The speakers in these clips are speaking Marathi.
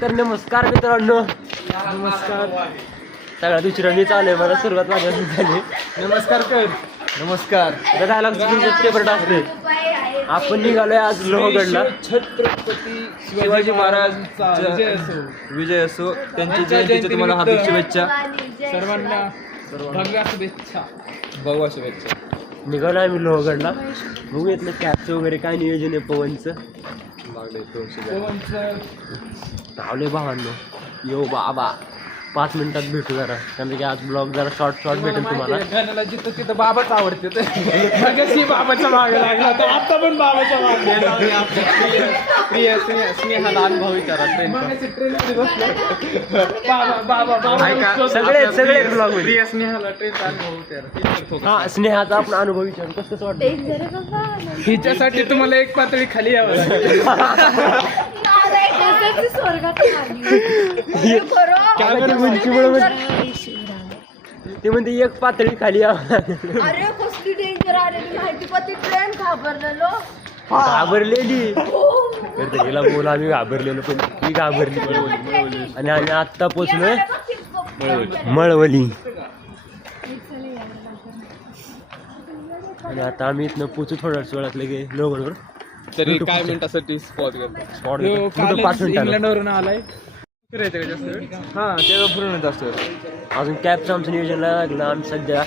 तर नमस्कार मित्रांनो. नमस्कार. सगळ्यात उशिरा मी चालू आहे, मला सुरुवात माझ्यापासून झाली. नमस्कार कर. नमस्कार. डायलॉग फेवरेट असते. आपण निघालोय आज लोहगडला. छत्रपती शिवाजी महाराज विजय असो. त्यांची जयंतीची तुम्हाला हार्दिक शुभेच्छा. सर्वांना भगव्या शुभेच्छा. भगवा शुभेच्छा. निघालोय आम्ही लोहगडला. बघू येतलं कॅबचं वगैरे काय नियोजन आहे पवनचं. धावले भावांनो. यो बाबा 5 मिनिटात भेटू जरा, कारण की आज ब्लॉग जरा शॉर्ट भेटेल तुम्हाला. गाण्याला जिथं तिथं बाबाच आवडते. मगाशी बाबाचा मागे लागला तर आता पण बाबाचा मागे. प्रिय स्नेहाला अनुभव विचारा. सगळे ब्लॉग प्रिय स्नेहाला ट्रेनचा अनुभव विचारा. हा, स्नेहाचा आपण अनुभव विचारू. कसं वाटतं हिच्यासाठी तुम्हाला एक पातळी खाली यावं लागेल. ते म्हणते एक पातळी खाली यावं. अरे कसली डेंजर आलेली माहिती पण ती ट्रेन घाबरलेलो. घाबरलेली तर तिला बोल. आम्ही घाबरलेलो, पण ती घाबरली. आणि आम्ही आत्ता पोचलोय मळवली. आणि आता आम्ही इथनं पोचू थोड्याच वेळात लगे लोहगडवर. तरी काय मिनिटासाठी स्पॉट स्पॉट 5 मिनिटांवर. इंग्लंडवरून आलाय. फिरायचं का जास्त वेळ? हा तेव्हा पूर्ण जास्त वेळ. अजून कॅबचं आमचं नियोजन लागलं. आम्ही सध्या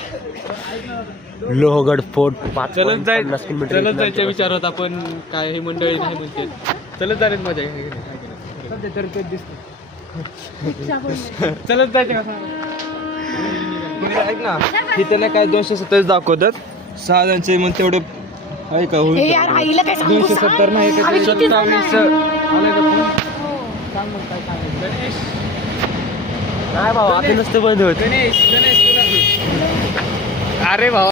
लोहगड फोर्ट 50 किलोमीटर चलत जायच्या विचार होता, पण काय हे मंडळी नाही म्हणते. चलत जाण्यात मजा आहे. सध्या तर तेच दिसतं. चलत जायचं का ऐक ना, इथे ना काय 227 दाखवतात. 6 जणांचे मग तेवढं आहे का? होईल 270 नाही का? 27 आलं का? सांग मग काय सांगायचं. गणेश नाही भाऊ, आता नसतं बंद होत. गणेश अरे भावा.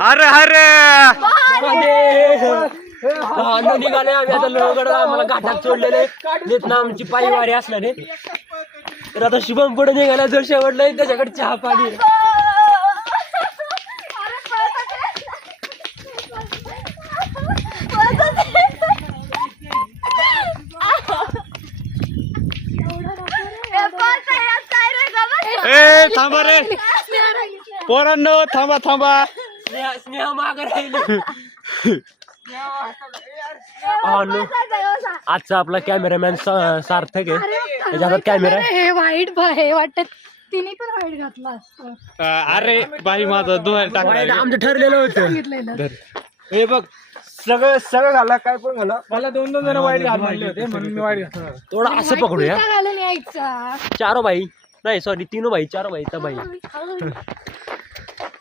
अरे अरे निघाले आम्ही आता लोहगड. आम्हाला घाटात सोडलेले ना आमची पायवारी असल्याने. तर आता शुभम पुढे निघाला. जो शेवटला त्याच्याकडे चहा पाणी. थांबा रे पोरांनो, थांबा. स्नेहा मागे राहिली. आजचा आपला कॅमेरामॅन सार्थक आहे. त्याच्या हातात कॅमेरा. हे वाईट हे वाटत तिने पण वाईट घातला असतं. अरे बाई माझं आमचं ठरलेलं होतं. हे बघ सगळं घाला, काय पण घाला. मला 2 जण वाईट घालले होते म्हणून मी वाईट घातला. थोडं असं पकडूया. घालून यायचा. 4 बाई नाही, सॉरी 3 बाई 4 बाईचा बाई.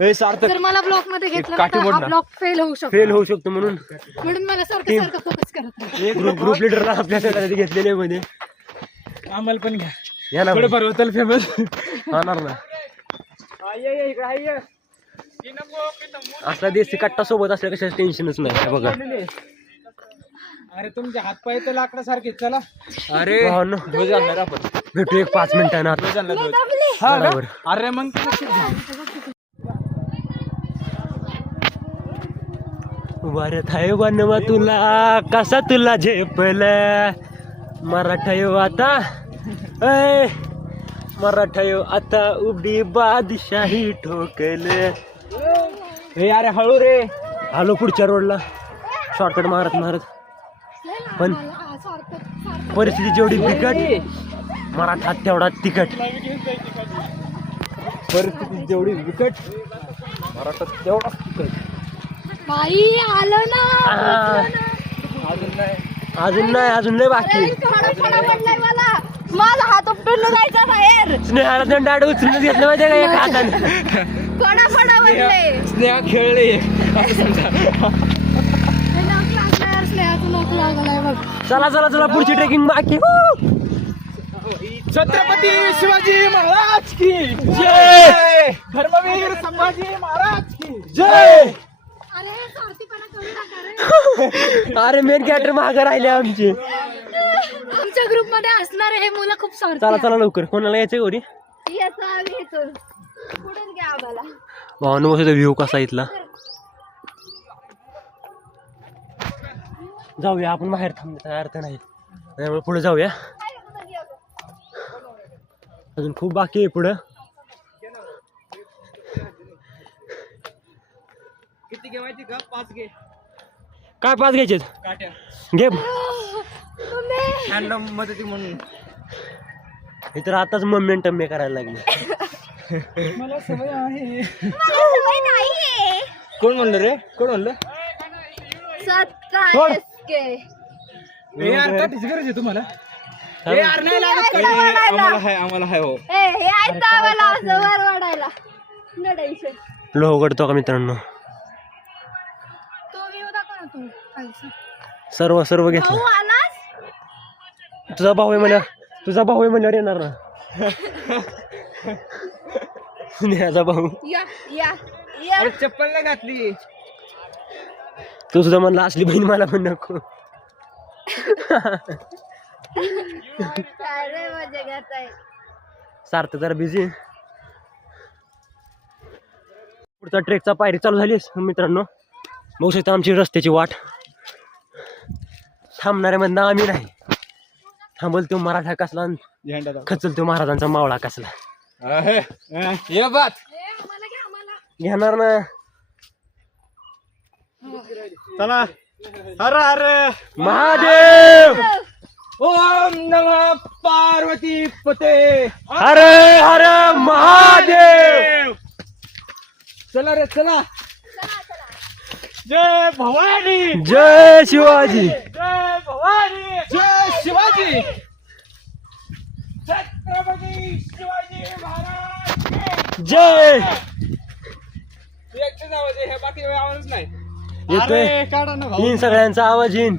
जर मला ब्लॉक मध्ये घेतलं तर हा ब्लॉक फेल होऊ शकतो म्हणून मला सारखं फोकस करत. ग्रुप लिडरला आपल्या घेतलेले मध्ये. आम्हाला पण घ्या. या ना थोडंफार होतं फेमस. होणार ना. असला देशी कट्टा सोबत असल्या कशाच टेन्शनच नाही. बघा अरे तुमचे हातपाय तर लाकडासारखे. चला अरे ध्वज आणणार आपण. भेटू एक 5 मिनिटांना. अरे मग वारत आहे बनवा तुला कसा तुला झेपल मराठायो आता. मराठायो आता उभी बादशाही ठोकल. हे अरे हळू रे. आलो पुढच्या रोडला शॉर्टकट मारत. पण परिस्थिती जेवढी बिकट, मराठा तेवढा तिखट. परिस्थिती जेवढी बिकट मराठा तेवढाच बिकट. बाई आलं ना अजून लय बाकी फडा पडलाय मला. माझा हात उपटून जायचा बाहेर. स्नेहाला दंडाड उचलून घेतलं माहिती का एका हाताने. फडा पडले. स्नेहा खेळले असं समजा. स्नेहाचं नोक लागलाय बघ. चला पुढची ट्रेकिंग बाकी. छत्रपती शिवाजी महाराज की जय. धर्मवीर संभाजी महाराज की जय. अरे सारथीपणा करू नका रे. अरे मेन कॅरेक्टर मागं राहिले आमचे. आमच्या ग्रुप मध्ये असणारे हे मुलं खूप स्वार्थी चला लवकर. कोणाला यायचं गोरी? याचा आम्ही येतो. पुढेच घ्या आम्हाला. भावानं बसतो व्ह्यू कसा इथला. जाऊया आपण बाहेर थांबण्याचा अर्थ नाही त्यामुळे पुढे जाऊया. अजून खूप बाकी आहे पुढं. किती घे माहिती का? 5 घे. काय 5 घ्यायचे? काट्या घे. हँडम मदती म्हणून. इतर आताच मोमेंटम मी करायला लागले. मला सवय आहे. सवय नाहीये. कोण म्हणलं रे? कोण म्हणलं? यार काठीची गरज आहे तुम्हाला? यार नाही लागत. आम्हाला हाय हो. हे ऐकतं आम्हाला असं वर वाढायला. नडायचं. लोह उघडतो का मित्रांनो? तो व्ह्यू दाखव ना तू. खालचा. सर्व घेतलं. भाऊ आलास? तुझा भाऊ आहे म्हणल्यावर येणार ना. स्नेहाचा भाऊ. या अरे चप्पल नाही घातली. तू सुद्धा म्हणला असली बहीण मला पण नको. काय रे मजा घेताय. सार्थ जरा बिझी. पुढचा ट्रेकचा पायरी चालू झाली मित्रांनो. बघू शकता आमची रस्त्याची वाट. थांबणाऱ्यामधनं आम्ही नाही. थांबल तो मराठा कसला, खचल तो महाराजांचा मावळा कसला. ये बात घेणार ना. चला. अरे महादेव. ओम नमः पार्वती पते. हर हर महादेव. चला रे चला. जय भवानी. जय शिवाजी. जय भवानी. जय शिवाजी. छत्रपती शिवाजी महाराज जय. एकच आवाज आहे. हे बाकी आवाजच नाही. येतोय. येईन सगळ्यांचा आवाज येईन.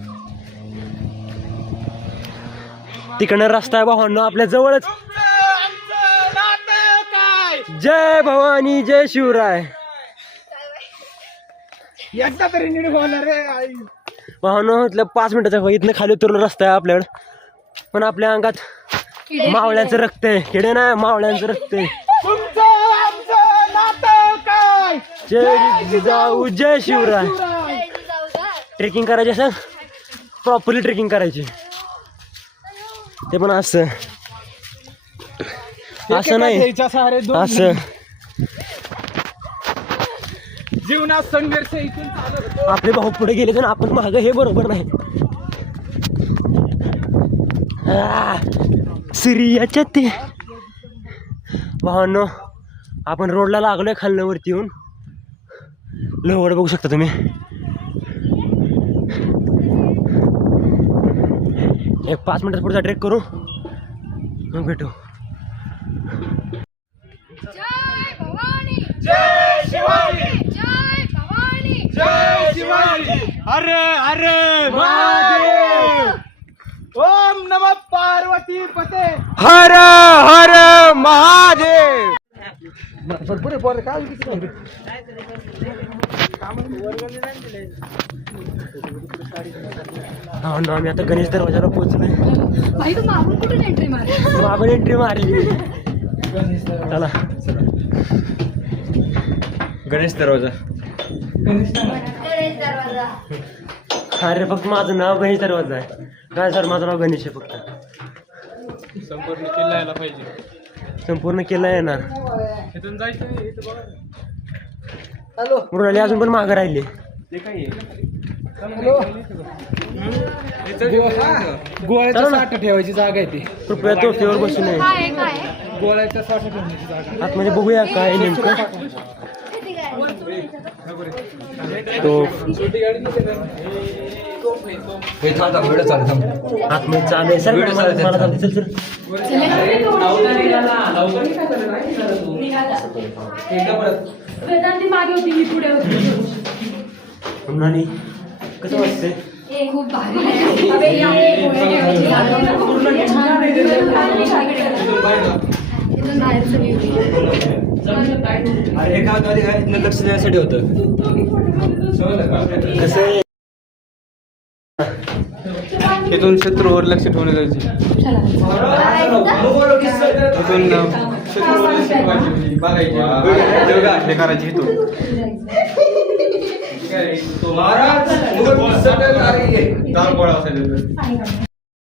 तिकडनं रस्ता आहे भावांनो आपल्या जवळच. जय भवानी जय शिवराय. एकदा तरी नीट बोलणार रे आई. भावांनो इथलं 5 मिनिटाचा इथनं खाली उतरून रस्ता आहे आपल्याकडं. पण आपल्या अंगात मावळ्यांचं रक्त आहे. किडे नाही, मावळ्यांचं रक्त आहे. आमचं नातं काय. जय जाऊ जय शिवराय. ट्रेकिंग करायची असं प्रॉपरली ट्रेकिंग करायची. ते पण असं नाही असं. जीवनात संघर्ष इथून चालू होतो. आपले भाऊ पुढे गेले तर आपण मागं, हे बरोबर नाही. सिरियाच्या ते भावांनो आपण रोडला लागलोय खालनं वरती येऊन. लोहगड बघू शकता तुम्ही. एक 5 मिनिटात पुढचा ट्रेक करू मग भेटू. जय भवानी. जय शिवाजी. जय भवानी. जय शिवाजी. अरे महादेव. ओम नमः पार्वती पते. हर हर महादेव. आम्ही आता गणेश दरवाजाला पोहोचलोय. भाई तू मागून कुठून एंट्री मारली. आपण एंट्री मारली. चला गणेश दरवाजा. अरे फक्त माझं नाव गणेश दरवाजा आहे. काय सर माझं नाव गणेश आहे फक्त. संपूर्ण किल्ला यायला पाहिजे. संपूर्ण किल्ला येणार. इथून जायचं. मृणाली अजून पण मागं राहिली. ते काय गोळ्याचं साठ ठेवायची जागा आहे ती. कृपया तोफीवर बसू नये. काय गोळ्याच्या साठा ठेवण्याची जागा. आतमध्ये बघूया काय नेमकं तो आतमध्ये चालू आहे सर मला चालते चल चल वेदांती मागे होती मी पुढे होती आणि कसं वाटतंय खूप भारी लक्ष देण्यासाठी होतं कसं आहे इथून शत्रूवर लक्ष ठेवलं जायचे. इथून शत्रूवर लक्ष ठेवायचे, बघायचे करायचे इथून. महाराज